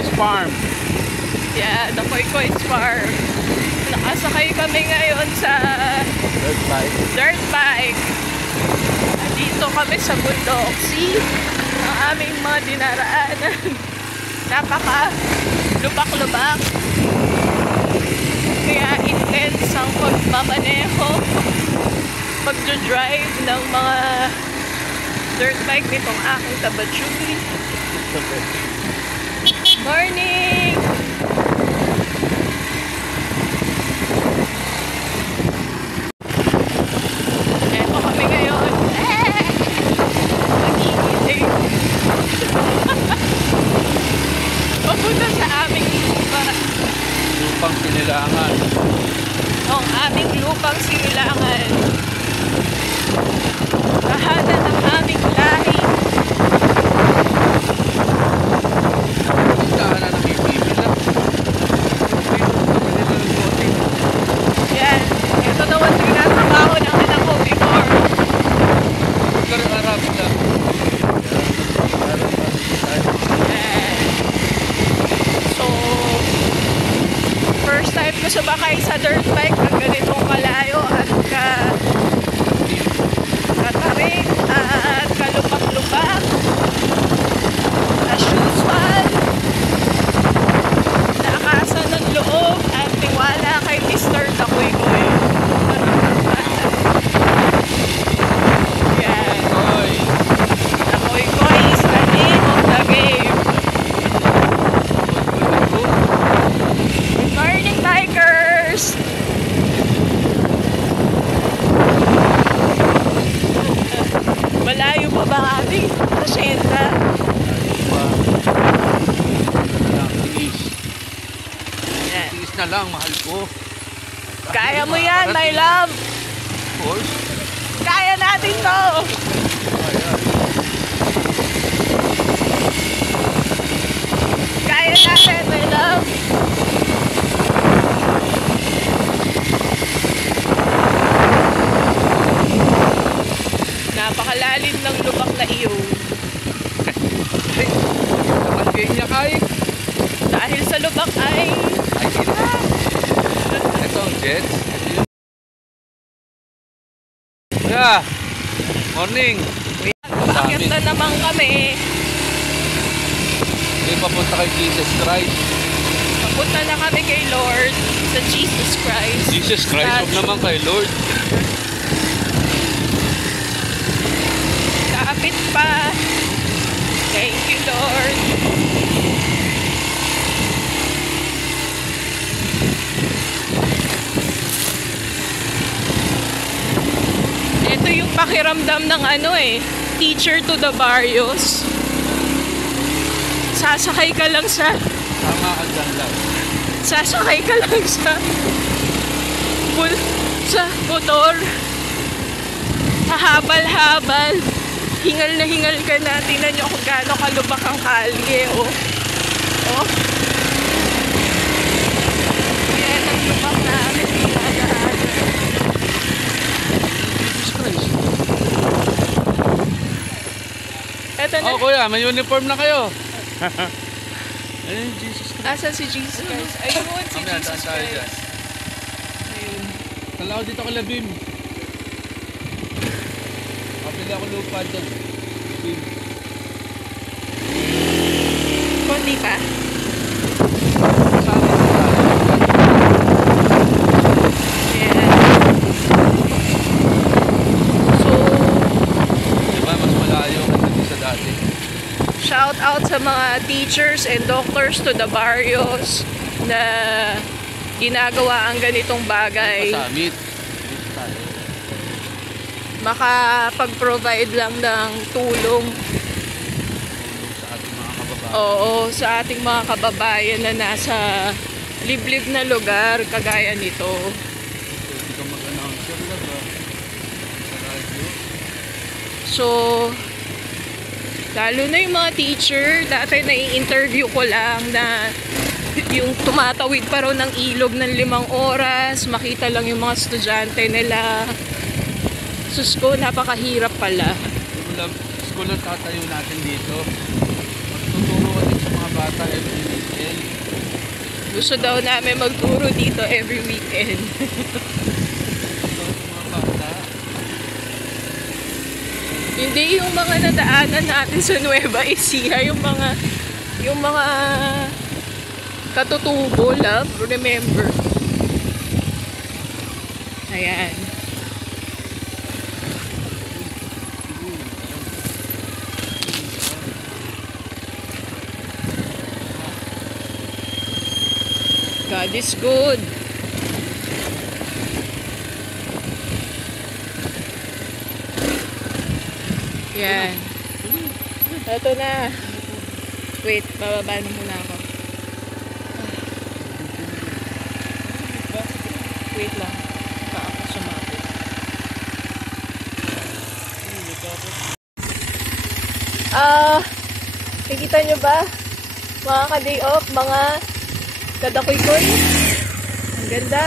Koy's Farm. Yeah, the Koy's Farm. Nakasakay kami ngayon sa dirt bike. Dito kami sa bundok. See, ang aming mga dinaraanan. Napaka lubak-lubak. Kaya intense ang pagmamaneho, pagdodrive ng mga dirt bike nitong aking tabatsuri. Morning! Eto kami ngayon. Magigiting. Papunta sa aming lupa. Lupang sinilangan. Ang aming lupang sinilangan. Tahanan ng aming lahi. Tahanan ng BBB lang. Yan. Ito naman tinatrabaho ng anak ko before. Karang-arap lang. So, first time ko sumakay sa dirt bike ng ganitong kalayo at katarik at kalupak-lupak. As usual, laakasan ng loob at tiwala kay Mr. Takoy-Koy. Yan. Takoy-Koy is the name of the game. Good morning, bikers! Malayo pa ba kami? Asyenda. Yan. Tiis na lang, mahal ko. Kaya mo yan, my love! Of course. Kaya natin to! Kaya natin, my love! Napakalalim ng lubak na iyo. Naman kanya kay. Dahil sa lubak ay... Ay, kita. Ito ang jets. Yeah. Morning. Bakit na naman kami? Hindi papunta kay Jesus Christ. Papunta na kami kay Lord sa Jesus Christ. Jesus Christ, huwag naman kay Lord. Kapit pa. Thank you, Lord. Ito yung pakiramdam ng teacher to the barrios. Sasakay ka lang sa... Tama ka dyan lang. Sasakay ka lang sa motor. Hahabal-habal. Hingal na hingal ka na. Tingnan nyo kung gaano kalubak ang kalye. Oh. Oh. Yan ang lubak namin. Jesus Christ. Eto na. Oh, kuya, may uniform na kayo. Ayun, Jesus Christ. Asan si Jesus Christ? Ayun, si Mamaya, Jesus tayo dyan. Christ. Ayun. Kala ko dito ka labim. Kapili ako lupa dyan. Labim. Konti pa. Saan ito tayo? Yeah. So, Diba, mas malayo kasi sa dati. shout out sa mga teachers and doctors to the barrios na ginagawa ang ganitong bagay. Pasamit. Dito tayo. Makapag-provide lang ng tulong. Sa ating mga kababayan. Oo, sa ating mga kababayan na nasa liblib na lugar kagaya nito. Pwede ka mag-announcer na ba? Sa radyo. So, lalo na yung mga teacher, dati nai-interview ko lang na yung tumatawid pa raw ng ilog ng 5 oras, makita lang yung mga estudyante nila. Sus ko, napakahirap pala. School lang tatayo natin dito. Tuturo ko din sa mga bata every weekend. Gusto daw namin magturo dito every weekend. Tuturo sa mga bata. Hindi yung mga nadaanan natin sa Nueva Ecija, yung mga katutubo, love, remember. Ayan. God is good. Yan. Ito na. Wait, bababa na muna ako. Wait lang. Baka ako sumapit. Nakikita nyo ba? Mga ka-day off, mga kadakoy-koy. Ang ganda.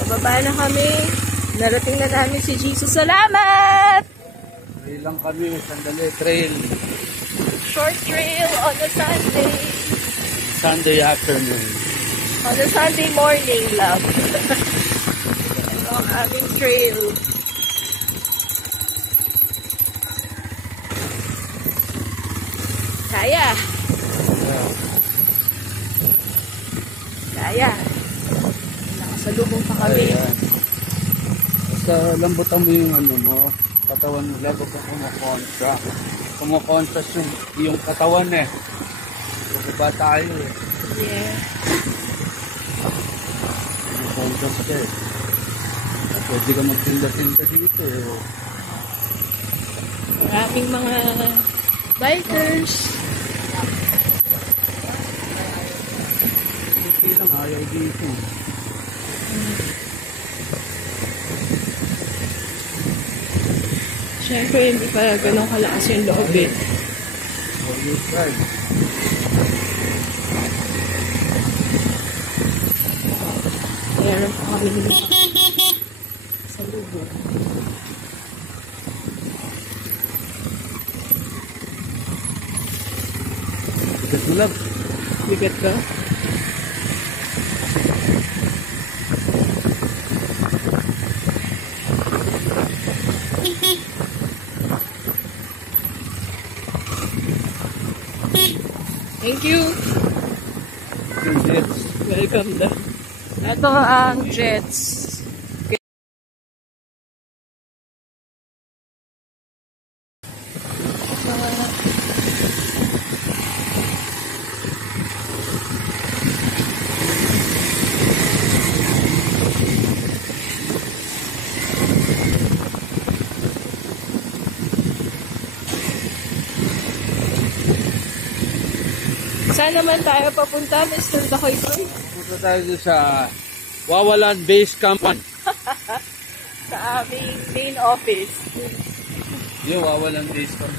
Bababa na kami. Narating na namin si Jesus. Salamat! Trail lang kami, sandali, trail. Short trail on a Sunday. Sunday afternoon. On a Sunday morning, love. Ito ang aming trail. Kaya. Kaya. Nakasalubong pa kami. Ayan. Basta lambutan mo yung ano mo, katawan mo, labo ka kumukontra. Kumukontra yung katawan eh. Baba tayo eh. Yeah. Kumukontra ka eh. Pwede ka magtinda-tinda dito eh. Maraming mga bikers. Hindi lang, ayaw dito. Siyempre, hindi pa ganun kalakas yung loob eh. All you try. Meron pa kami nila sa lubog. Bigat mo lang. Bigat ka? Thank you. Yung jets. Welcome na. Ito ang jets. Saan naman tayo papunta, Mr. Dakoy-Koy? Punta tayo sa Wawalan Base Camp. Sa aming main office. Yung Wawalan Base Camp.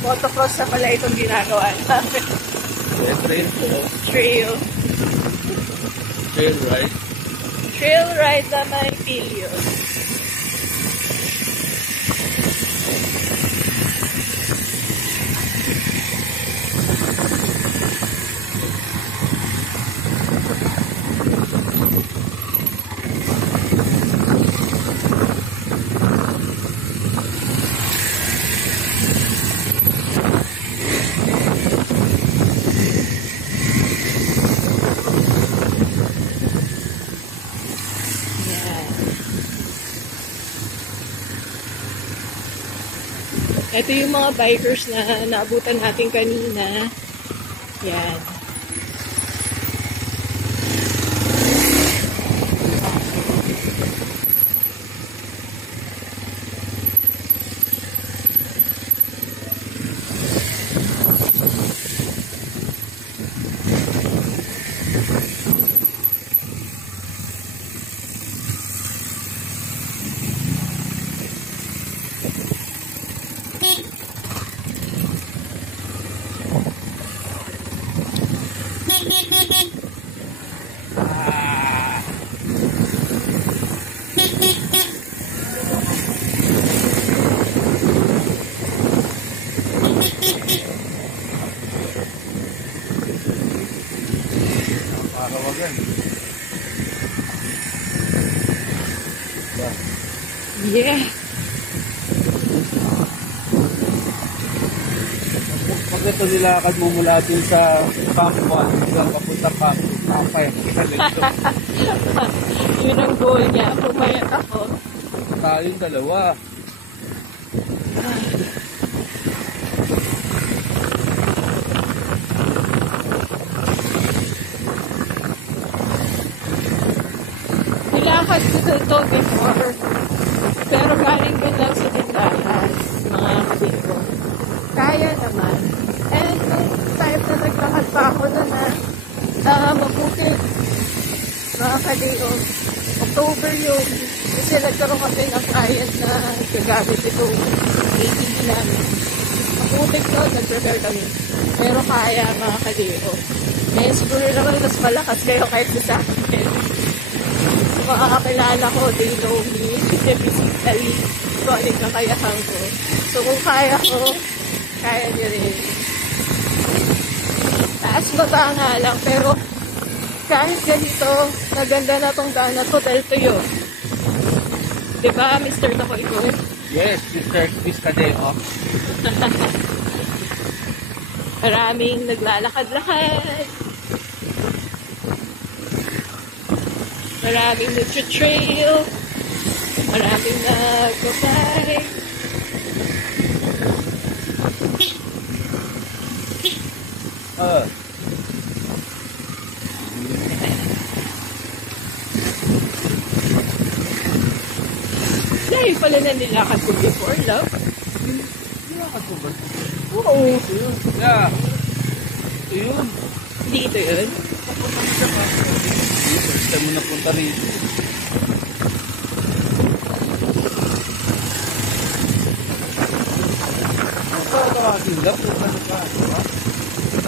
Motocross na pala itong ginagawa namin. Trail po. Trail. Trail ride. Trail ride na may pilyo. Ito yung mga bikers na naabutan natin kanina. Yan. Ah. Parawagan. Yeah. Pag ito nilakad mo mula dun sa Camp 1 hanggang papunta pa, nakapayang ito. Yun ang goal niya. Pumayat ako. Tayong dalawa. Nilakad ko ito before. Pero galing ko lang sa tindahan. Mga kapito. Kaya naman. And nung time na naglakad pa ako na mabukid. Mga kaliyo. October yun. Kasi nagkaroon kami ng client na gagamit itong ATV namin. Maputik to, nag-prepare kami. Pero kaya mga kaliyo. Eh, siguro naman mas malakas kayo kahit sa akin. Mga kakilala ko, they know me. Physically, kung ano yung kakayahan ko. So, kung kaya ko, kaya niyo rin. Taas baba nga lang, pero kahit ganito, naganda na tong daan na to dahil tuyo. Diba, Mr. Takoy ko? Yes, Mr. Piscadeo. Maraming naglalakad-lakad. Maraming nagtra-trail. Maraming nag-bike. Dahil pala na nilakad ko before, love. Nilakad ko ba? Oo. Yeah. Ito yun. Hindi ito yun. First time mo napunta rito. Ito ka, ano ka?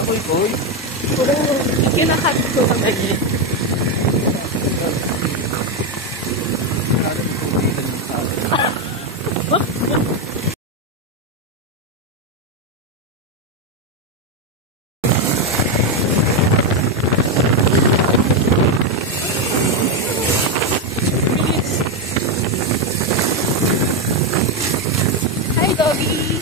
Takoy-koy. Oo. Kinakat ko ang ganyan. Hi, doggy.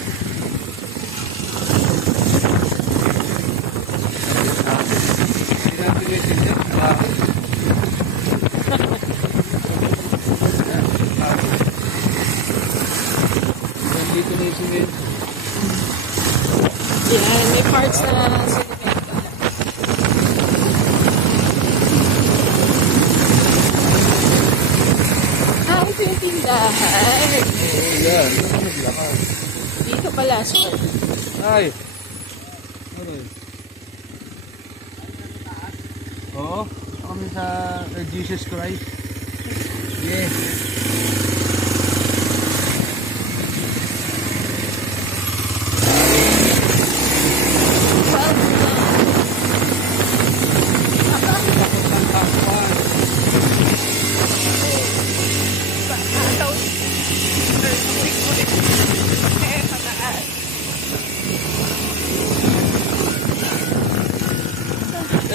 Dito na yung cement. Yan, may parts na sinemento. Ito yung tindahan. Oh, yan. Ano ka naglakad? Dito pala, sir. Ay! Ano yun? Oo. Kami sa Jesus Christ. Yes.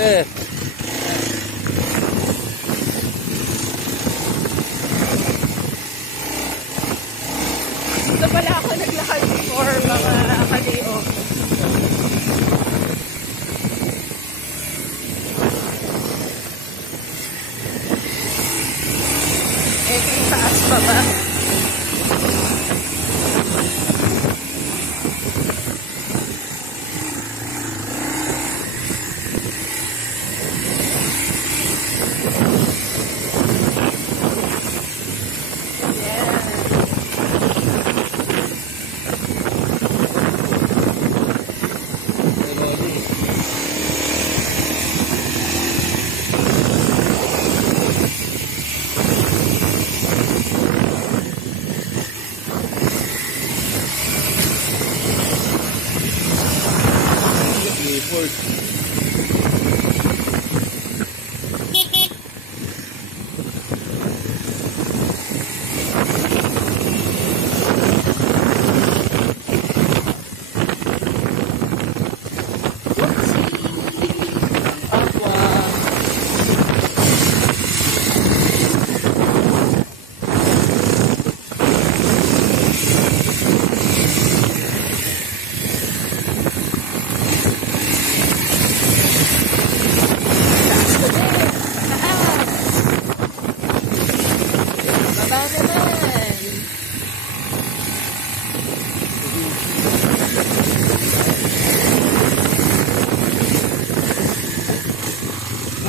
Eh. Dito pala ako naglakad before mga kaliyo. Ito yung taas pa ba?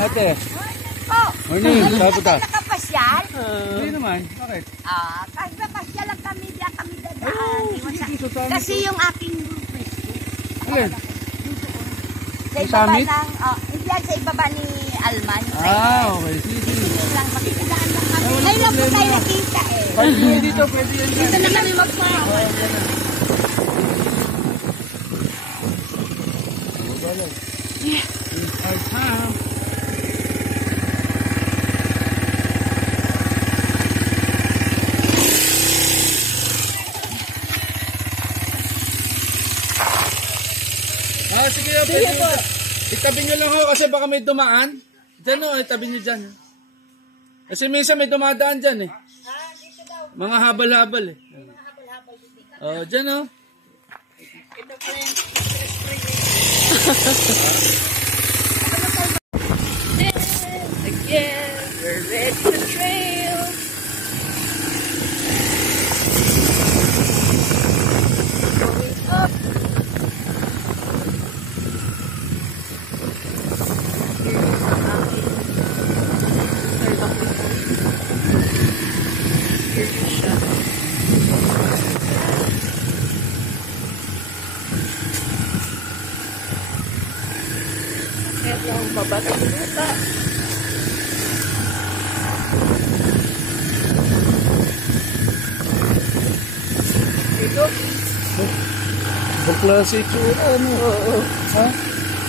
ate. Po. Morning, saan punta? Nakapasyal? Hindi naman, bakit? Kahit napasyal lang kami, diyan kami dadaan. Sige, susama Kasi ko. yung aking pwesto. Alin? Sa Sa ibaba amin? ng, yan sa ibaba ni Alman. Okay, sige. Sige lang, makikidaan lang kami. Ngayon lang po tayo nakita eh. Pwede dito, pwede yan. Dito na kami magpapal. Our time. Sige po. Itabi nyo lang ako kasi baka may dumaan. Diyan o, itabi nyo dyan. Kasi minsan may dumadaan dyan eh. Mga habal-habal eh. Dyan o. Again, we're ready to trail. Going up. Here is siya. Kaya lang baba sa lupa. Dito. Baklase itsura ano? Oo. Ha?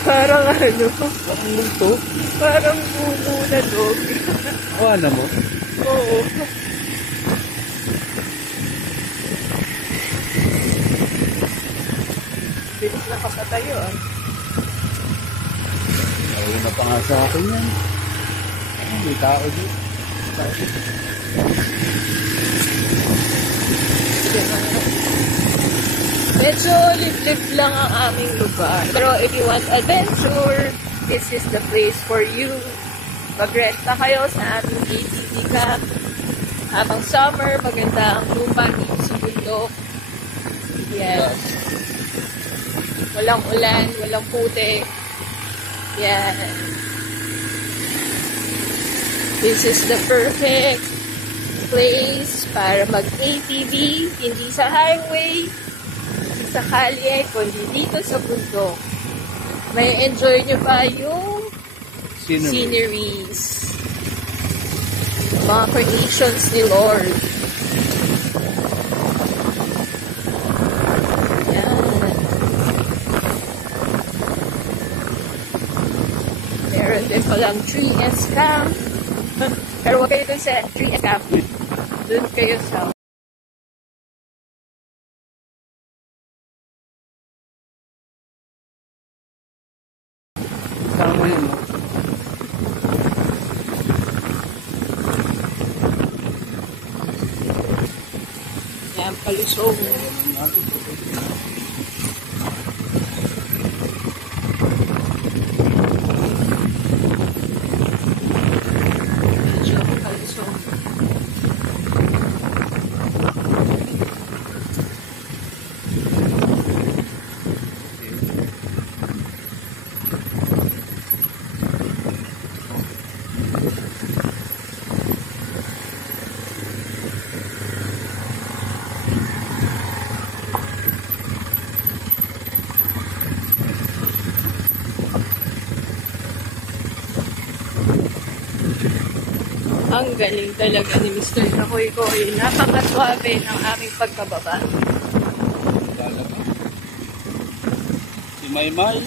Parang ano, Bakang multo? parang bumo na dog. Wala mo? Oo. Bilis na kapatayo ah. Ayun na pa nga sa akin yan. May tao dito. Medyo liblib lang ang aming lugar. Pero if you want adventure, this is the place for you. Magrenta kayo sa aming ATV camp. Habang summer, maganda ang lupa dito sa bundok. Yes. Walang ulan, walang putik. Yan. This is the perfect place para mag-ATV, hindi sa highway, hindi sa kalye, kundi dito sa bundok. May enjoy nyo pa yung sceneries. Mga creations ni Lord. Yan. Meron din palang 3S camp. Pero huwag kayo dun sa 3S camp. Dun kayo sa Tama yun. yan, palusong. Medyo palusong. Ang galing talaga ni Mr. Nakoy Koy. Napakaswabe ng aming pagkababa. Si Maymay.